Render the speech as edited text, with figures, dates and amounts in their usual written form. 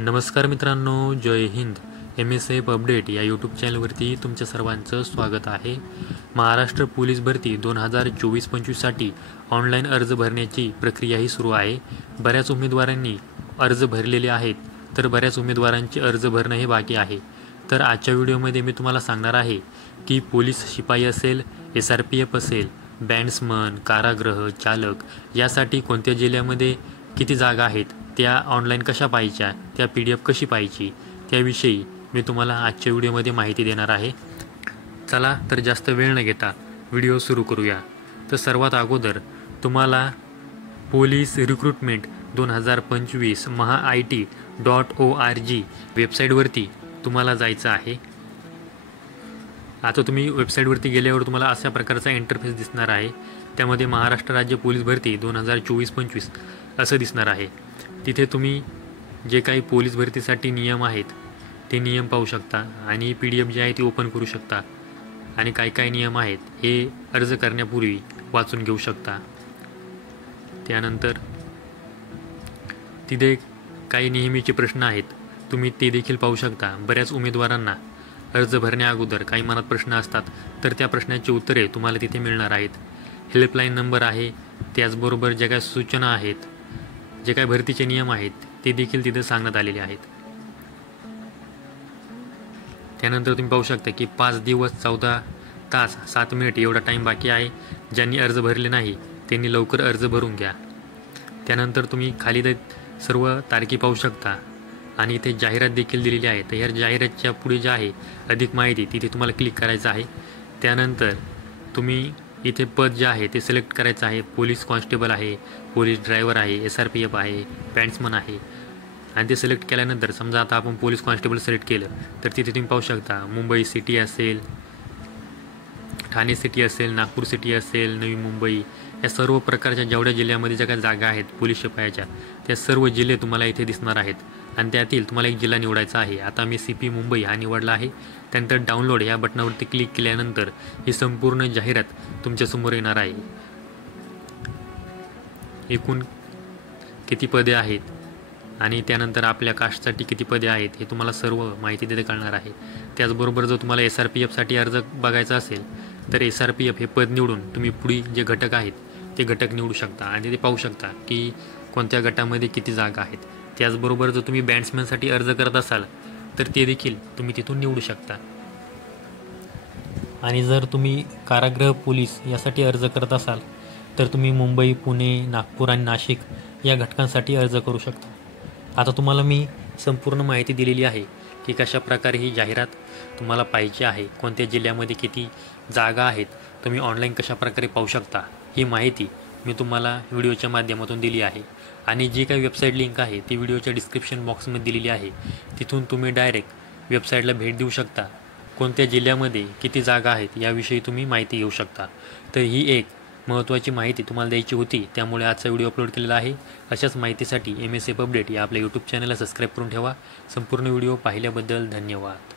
नमस्कार मित्रांनो, जय Hind. MSF update या यूट्यूब चॅनलवरती तुमच्या सर्वांचं स्वागत आहे. महाराष्ट्र पोलीस भरती 2024-25साठी ऑनलाईन अर्ज भरण्याची प्रक्रियाही सुरू आहे. बऱ्याच उमेदवारांनी अर्ज भरलेले आहेत, तर बऱ्याच उमेदवारांचे अर्ज भरणं हे बाकी आहे. तर आजच्या व्हिडिओमध्ये मी तुम्हाला सांगणार आहे की पोलीस शिपाई असेल, SRPF असेल, बँड्समन, कारागृह चालक यासाठी कोणत्या जिल्ह्यामध्ये किती जागा आहेत, त्या ऑनलाईन कशा पाहायच्या, त्या PDF कशी पाहायची, त्याविषयी मी तुम्हाला आजच्या व्हिडिओमध्ये माहिती देणार आहे. चला तर जास्त वेळ न घेता व्हिडिओ सुरू करूया. तर सर्वात अगोदर तुम्हाला पोलीस रिक्रुटमेंट 2025 MHAIT.org वेबसाईटवरती तुम्हाला जायचं आहे. आता तुम्ही वेबसाईटवरती गेल्यावर तुम्हाला अशा प्रकारचा इंटरफेस दिसणार आहे. त्यामध्ये महाराष्ट्र राज्य पोलीस भरती 2024-25 असं दिसणार आहे. तिथे तुम्ही जे काही पोलीस भरतीसाठी नियम आहेत ते नियम पाहू शकता आणि PDF जे आहे ती ओपन करू शकता आणि काय काय नियम आहेत हे अर्ज करण्यापूर्वी वाचून घेऊ शकता. त्यानंतर तिथे काही नेहमीचे प्रश्न आहेत, तुम्ही ते देखील पाहू शकता. बऱ्याच उमेदवारांना अर्ज भरण्या अगोदर काही मनात प्रश्न असतात, तर त्या प्रश्नाची उत्तरे तुम्हाला तिथे मिळणार आहेत. हेल्पलाईन नंबर आहे, त्याचबरोबर ज्या काही सूचना आहेत, जे काही भरतीचे नियम आहेत ते देखील तिथे सांगण्यात आलेले आहेत. त्यानंतर तुम्ही पाहू शकता की 5 दिवस 14 तास 7 मिनिट एवढा टाईम बाकी आहे. ज्यांनी अर्ज भरले नाही त्यांनी लवकर अर्ज भरून घ्या. त्यानंतर तुम्ही खाली सर्व तारखी पाहू शकता आणि इथे जाहिरात देखील दिलेली आहे. तर ह्या जाहिरातच्या पुढे जे आहे अधिक माहिती, तिथे तुम्हाला क्लिक करायचं आहे. त्यानंतर तुम्ही इथे पद जे आहे ते सिलेक्ट करायचं आहे. पोलीस कॉन्स्टेबल आहे, पोलीस ड्रायव्हर आहे, SRPF आहे, बँड्समन आहे. आणि ते सिलेक्ट केल्यानंतर समजा आता आपण पोलीस कॉन्स्टेबल सिलेक्ट केलं तर तिथे तुम्ही पाहू शकता मुंबई सिटी असेल, ठाणे सिटी असेल, नागपूर सिटी असेल, नवी मुंबई, या सर्व प्रकारच्या जेवढ्या जिल्ह्यामध्ये ज्या काही जागा आहेत पोलीस शिपायाच्या त्या सर्व जिल्हे तुम्हाला इथे दिसणार आहेत. आणि त्यातील तुम्हाला एक जिल्हा निवडायचा आहे. आता मी CP मुंबई हा निवडला आहे. त्यानंतर डाउनलोड या बटनावरती क्लिक केल्यानंतर ही संपूर्ण जाहिरात तुमच्यासमोर येणार आहे. एकूण किती पदे आहेत आणि त्यानंतर आपल्या कास्टसाठी किती पदे आहेत हे तुम्हाला सर्व माहिती तिथे कळणार आहे. त्याचबरोबर जर तुम्हाला SRPFसाठी अर्ज बघायचा असेल तर SRPF हे पद निवडून तुम्ही पुढे जे घटक आहेत ते घटक निवडू शकता आणि ते पाहू शकता की कोणत्या गटामध्ये किती जागा आहेत. त्याचबरोबर जर तुम्ही बँड्समॅनसाठी अर्ज करत असाल तर ते देखील तुम्ही तिथून निवडू शकता. आणि जर तुम्ही कारागृह पोलीस यासाठी अर्ज करत असाल तर तुम्ही मुंबई, पुणे, नागपूर आणि नाशिक या घटकांसाठी अर्ज करू शकता. आता तुम्हाला मी संपूर्ण माहिती दिलेली आहे की कशा प्रकारे ही जाहिरात तुम्हाला पाहिजे आहे, कोणत्या जिल्ह्यामध्ये किती जागा आहेत, तुम्ही ऑनलाईन कशा प्रकारे पाहू शकता, ही माहिती मी तुम्हाला व्हिडिओच्या माध्यमातून दिली आहे. आणि जी काही वेबसाईट लिंक आहे ती व्हिडिओच्या डिस्क्रिप्शन बॉक्समध्ये दिलेली आहे. तिथून तुम्ही डायरेक्ट वेबसाईटला भेट देऊ शकता. कोणत्या जिल्ह्यामध्ये किती जागा आहेत याविषयी तुम्ही माहिती घेऊ शकता. तर ही एक महत्त्वाची माहिती तुम्हाला द्यायची होती, त्यामुळे आजचा व्हिडिओ अपलोड केलेला आहे. अशाच माहितीसाठी MSF अपडेट या आपल्या यूट्यूब चॅनलला सबस्क्राईब करून ठेवा. संपूर्ण व्हिडिओ पाहिल्याबद्दल धन्यवाद.